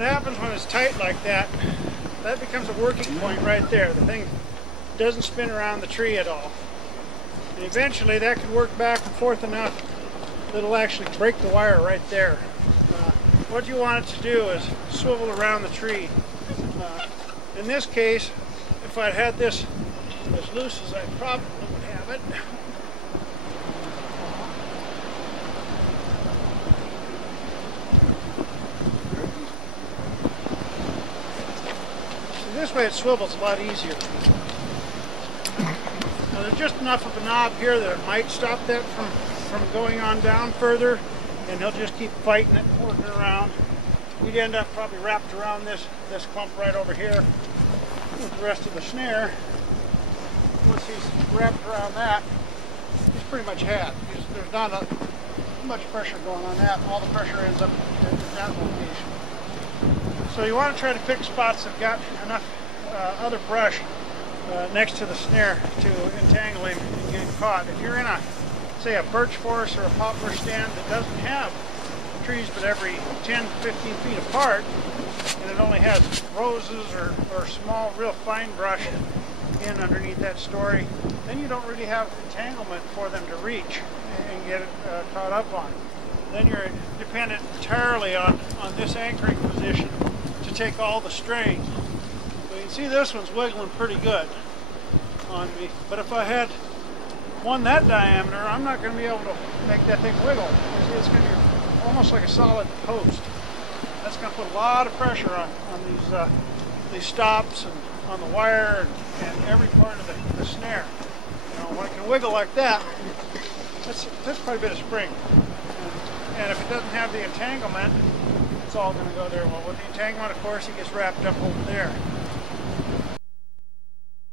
what happens when it's tight like that, that becomes a working point right there. The thing doesn't spin around the tree at all. And eventually that can work back and forth enough that it'll actually break the wire right there. What you want it to do is swivel around the tree. In this case, if I'd had this as loose as I probably would have it, so this way it swivels a lot easier. Now there's just enough of a knob here that it might stop that from going on down further, and he'll just keep fighting it and working around. You'd end up probably wrapped around this clump right over here with the rest of the snare. Once he's wrapped around that, he's pretty much had. There's not much pressure going on that. All the pressure ends up at that location. So you want to try to pick spots that got enough other brush next to the snare to entangle him and get him caught. If you're in say a birch forest or a poplar stand that doesn't have trees but every 10 to 15 feet apart, and it only has roses or small real fine brush in underneath that story, then you don't really have entanglement for them to reach and get caught up on. Then you're dependent entirely on this anchoring position to take all the strain. So you can see this one's wiggling pretty good on me, but if I had one that diameter, I'm not going to be able to make that thing wiggle. You see, it's going to be almost like a solid post. That's going to put a lot of pressure on these stops and on the wire and every part of the snare. You know, when it can wiggle like that, that's quite a bit of spring. And if it doesn't have the entanglement, it's all going to go there. Well, with the entanglement, of course, it gets wrapped up over there.